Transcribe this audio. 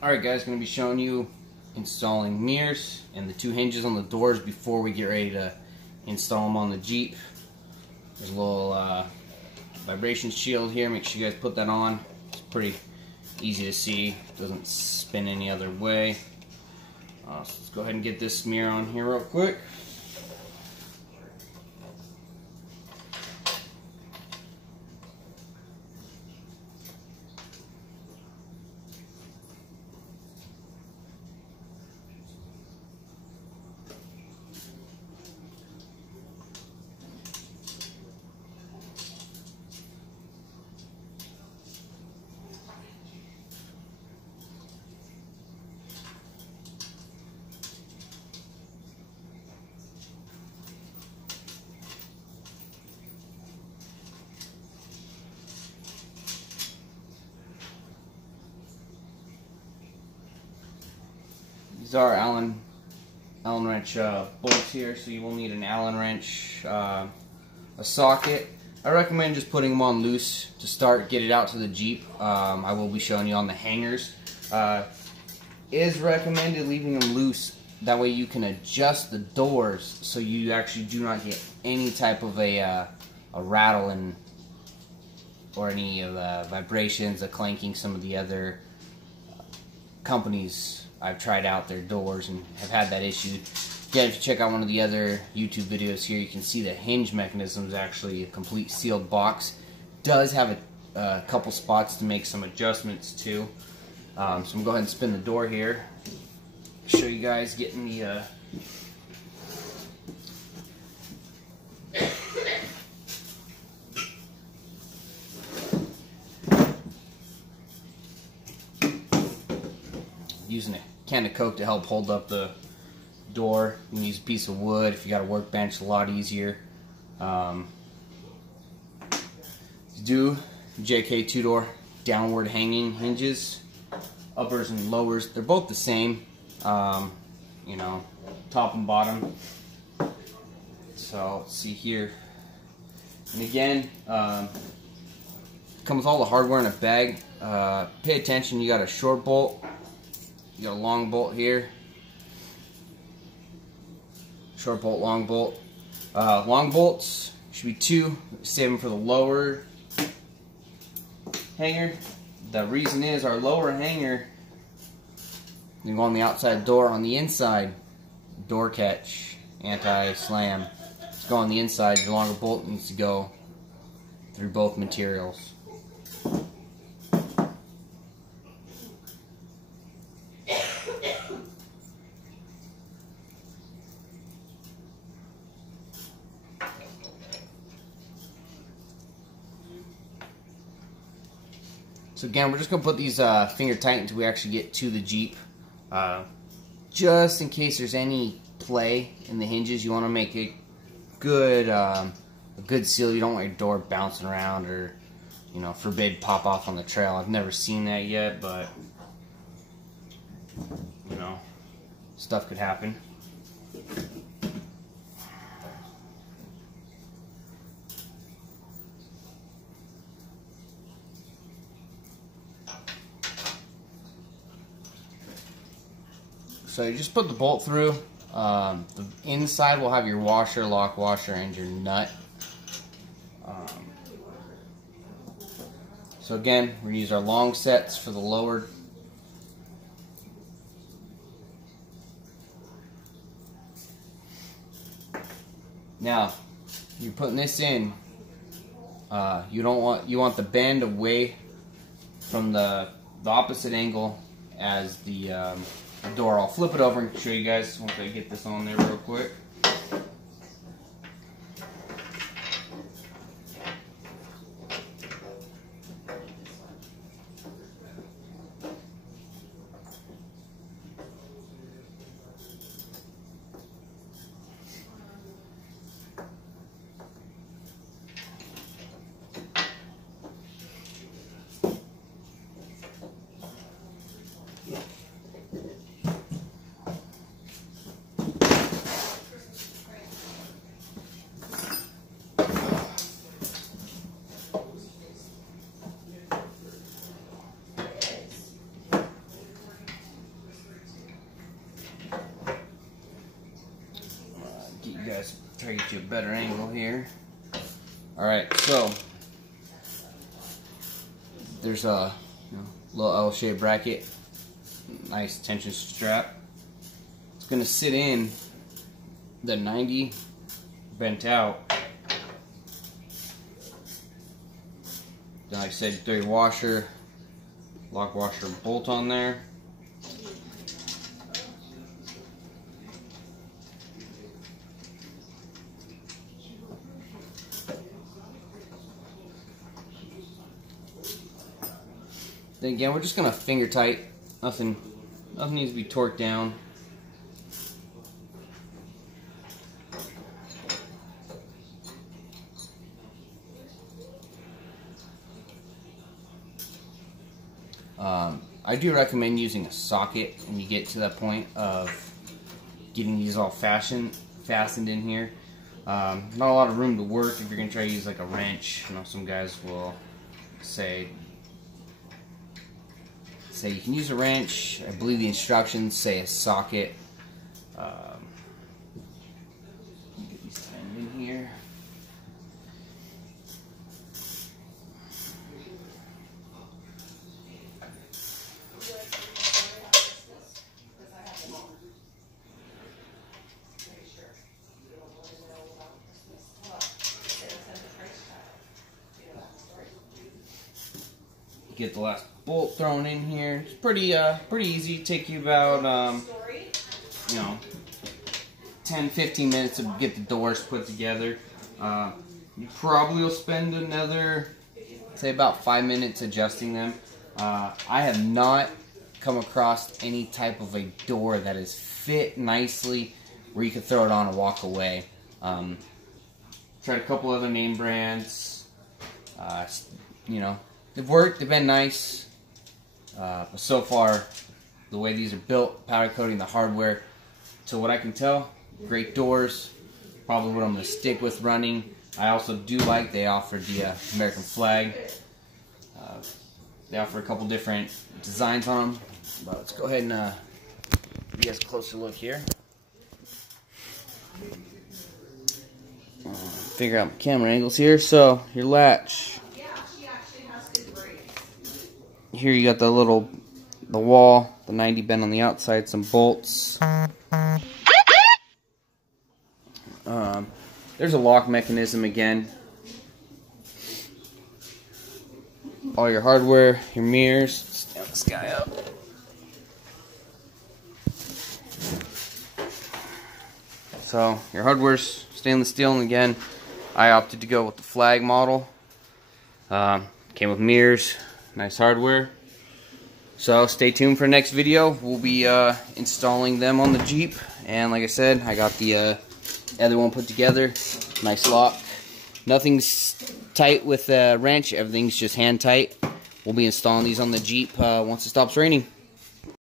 Alright guys, going to be showing you installing mirrors and the two hinges on the doors before we get ready to install them on the Jeep. There's a little vibration shield here. Make sure you guys put that on. It's pretty easy to see. It doesn't spin any other way. So let's go ahead and get this mirror on here real quick. These are Allen wrench bolts here, so you will need an Allen wrench, a socket. I recommend just putting them on loose to start, get it out to the Jeep. I will be showing you on the hangers. It is recommended leaving them loose, that way you can adjust the doors so you actually do not get any type of a rattle and or any of the vibrations, the clanking. Some of the other companies I've tried out their doors and have had that issue. Again, if you check out one of the other YouTube videos here, you can see the hinge mechanism is actually a complete sealed box. Does have a couple spots to make some adjustments to. So I'm going to go ahead and spin the door here. Show you guys getting the using a can of Coke to help hold up the door. You can use a piece of wood if you got a workbench, a lot easier. Do JK two-door downward hanging hinges, uppers and lowers. They're both the same, you know, top and bottom. So let's see here. And again, comes with all the hardware in a bag. Pay attention. You got a short bolt. You got a long bolt here. Short bolt, long bolt. Long bolts should be 2. Save them for the lower hanger. The reason is our lower hanger, you go on the outside door. On the inside, door catch, anti-slam. Let's go on the inside. Your longer bolt needs to go through both materials. So again, we're just going to put these finger tight until we actually get to the Jeep. Just in case there's any play in the hinges, you want to make a good seal. You don't want your door bouncing around or, you know, forbid pop off on the trail. I've never seen that yet, but, you know, stuff could happen. So you just put the bolt through. The inside will have your washer, lock washer, and your nut. So again, we're going to use our long sets for the lower. Now, you're putting this in. You want the bend away from the opposite angle as the door. I'll flip it over and show you guys once I get this on there real quick. get you a better angle here. Alright, so there's a little L-shaped bracket, nice tension strap. It's going to sit in the 90 bent out. Then, like I said, throw your washer, lock washer, bolt on there. Then again, we're just gonna finger tight. Nothing needs to be torqued down. I do recommend using a socket when you get to that point of getting these all fastened in here. Not a lot of room to work if you're gonna try to use like a wrench. You know, some guys will say you can use a wrench. I believe the instructions say a socket. Get these tightened in here. Get the last bolt thrown in here. It's pretty easy. Take you about 10-15 minutes to get the doors put together. You probably will spend another, say, about 5 minutes adjusting them. I have not come across any type of a door that is fit nicely where you can throw it on and walk away. Tried a couple other name brands. They've worked, they've been nice, but so far, the way these are built, powder coating, the hardware, to what I can tell, great doors, probably what I'm going to stick with running. I also do like they offered the American flag. They offer a couple different designs on them, but let's go ahead and give you guys a closer look here. Figure out my camera angles here. So, your latch. Here you got the wall, the 90 bend on the outside, some bolts. There's a lock mechanism again. All your hardware, your mirrors. Stand this guy up. So your hardware's stainless steel, and again, I opted to go with the flag model. Came with mirrors. Nice hardware. So stay tuned for the next video. We'll be installing them on the Jeep. And like I said, I got the other one put together. Nice lock. Nothing's tight with a wrench. Everything's just hand tight. We'll be installing these on the Jeep once it stops raining.